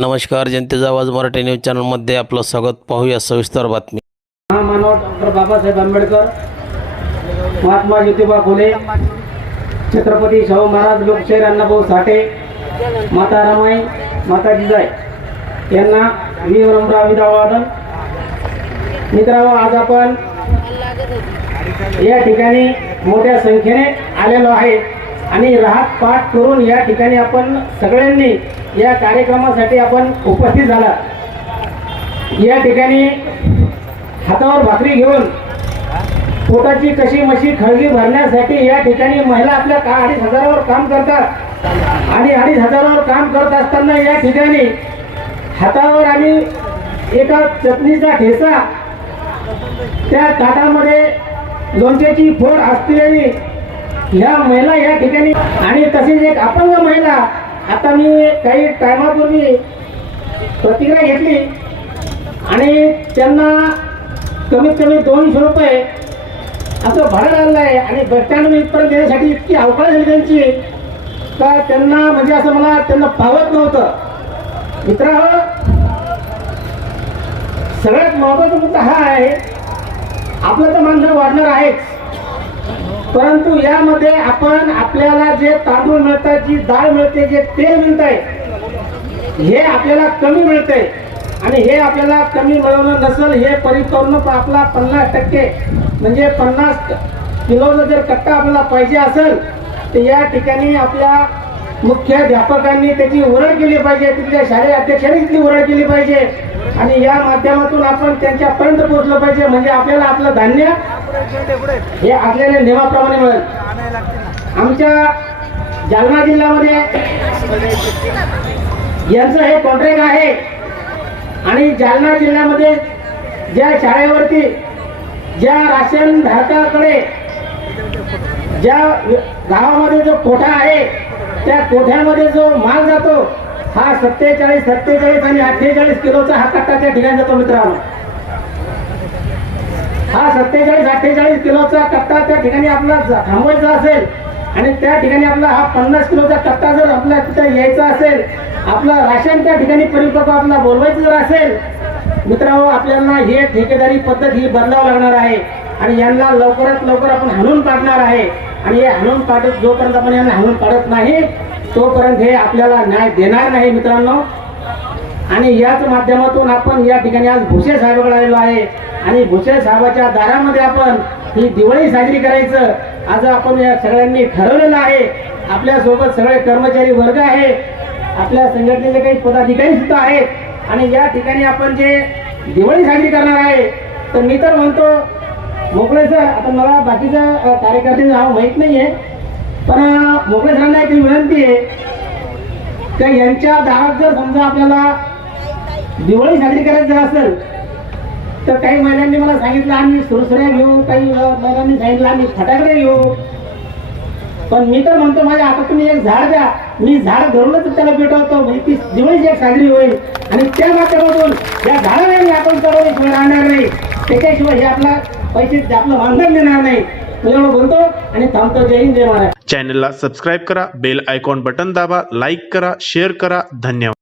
नमस्कार जनतेचा आवाज मराठी न्यूज चॅनलमध्ये आपलं स्वागत. पाहूया सविस्तर बातमी. महामानव डॉक्टर बाबासाहेब आंबेडकर महात्मा ज्योतिबा फुले छत्रपती शाहू महाराज लोकशाहीर अण्णाभाऊ साठे माता रमाई माता जिजाय यांना विनम्र अभिवादन मित्रांनो आज आपण या ठिकाणी मोठ्या संख्येने आलेलो आहे. आणि राहत पाठ करून या ठिकाणी आपण सगळ्यांनी या कार्यक्रमासाठी आपण उपस्थित झाला. या ठिकाणी हातावर भाकरी घेऊन पोटाची कशी मशी खळगी भरण्यासाठी या ठिकाणी महिला आपल्या का अडीच हजारावर काम करतात आणि अडीच हजारावर काम करत असताना या ठिकाणी हातावर आम्ही एका चटणीचा ठेचा त्या ताटामध्ये लोणच्याची फोड असलेली ह्या महिला या ठिकाणी आणि तसेच एक अपंग महिला आता मी काही टायमापूर्वी प्रतिक्रिया घेतली आणि त्यांना कमीत कमी दोनशे रुपये असं भाडं लागलं आहे आणि बस स्टँड इथपर्यंत येण्यासाठी इतकी अवकाळ झाली त्यांची का त्यांना म्हणजे असं मला त्यांना पावत नव्हतं. मित्रांनो सगळ्यात महत्त्वाचा मुद्दा हा आहे आपलं तर मानधन वाढणार आहेच. परंतु यामध्ये आपण आपल्याला जे तांदूळ मिळतात जी डाळ मिळते जे तेल मिळत आहे हे आपल्याला कमी मिळते आणि हे आपल्याला कमी मिळवणं नसेल हे परिपूर्ण आपला पन्नास टक्के म्हणजे पन्नास किलोचा जर कट्टा आपल्याला पाहिजे असेल तर या ठिकाणी आपल्या मुख्याध्यापकांनी त्याची उरड केली पाहिजे तिथल्या शालेय अध्यक्षांनी तिथली उरड केली पाहिजे. आणि या माध्यमातून आपण त्यांच्यापर्यंत पोहोचलं पाहिजे. म्हणजे आपल्याला आपलं धान्य हे आपल्याला नियमाप्रमाणे मिळेल. आमच्या जालना जिल्ह्यामध्ये यांचं हे कॉन्ट्रॅक्ट आहे. आणि जालना जिल्ह्यामध्ये ज्या शाळेवरती ज्या राशन धारकाकडे ज्या गावामध्ये जो कोठा आहे त्या कोठ्यामध्ये जो माल जातो हा सत्तेचाळीस सत्तेचाळीस आणि अठ्ठेचाळीस किलोचा हा कट्टा ठिकाणी जातो मित्रांनो. हा सत्तेचाळीस अठ्ठेचाळीस किलोचा कट्टा त्या ठिकाणी आपला थांबवायचा असेल आणि त्या ठिकाणी आपला हा पन्नास किलोचा कट्टा जर आपल्या तिथे यायचा असेल आपला राशन त्या ठिकाणी परिपक्व आपला बोलवायचं जर असेल मित्रांनो आपल्याला हे ठेकेदारी पद्धत ही बदलावं लागणार आहे. आणि यांना लवकरात लवकर आपण हाणून पाडणार आहे. आणि हे हाणून पाडत जोपर्यंत आपण यांना हाणून पाडत नाही तोपर्यंत हे आपल्याला न्याय देणार नाही मित्रांनो. आणि याच माध्यमातून आपण या ठिकाणी आज भुसे साहेबाकडे आलेलो आहे. आणि भुसे साहेबाच्या दारामध्ये आपण ही दिवाळी साजरी करायचं. आज आपण या सगळ्यांनी ठरवलेलं आहे. आपल्यासोबत सगळे कर्मचारी वर्ग आहे. आपल्या संघटनेचे काही पदाधिकारी सुद्धा आहेत. आणि या ठिकाणी आपण जे दिवाळी साजरी करणार आहे तर मी तर म्हणतो मोकळे सर आता मला बाकीच्या अ, कार्यकर्त्यांचं नाव माहीत नाही आहे पण मोकळे सरांना एक विनंती आहे. का यांच्या दारात जर समजा आपल्याला दिवाळी साजरी करायची जर असेल तर काही महिलांनी मला सांगितलं आम्ही सुरसुऱ्या घेऊ काही महिलांनी सांगितलं आम्ही फटाकडे घेऊ. पण मी तर म्हणतो माझ्या आता तुम्ही एक झाड द्या. मी झाड धरूनच त्याला पेटवतो म्हणजे ती दिवाळीची एक साजरी होईल. आणि त्या माध्यमातून या झाडाला आपण चढवल्याशिवाय राहणार नाही. त्याच्याशिवाय हे आपला पैसे आपलं वांधन देणार नाही. तुझ्यामुळे बोलतो आणि थांबतो. जय हिंद जय महाराज चॅनलला सबस्क्राईब करा बेल आयकॉन बटन दाबा लाईक करा शेअर करा. धन्यवाद.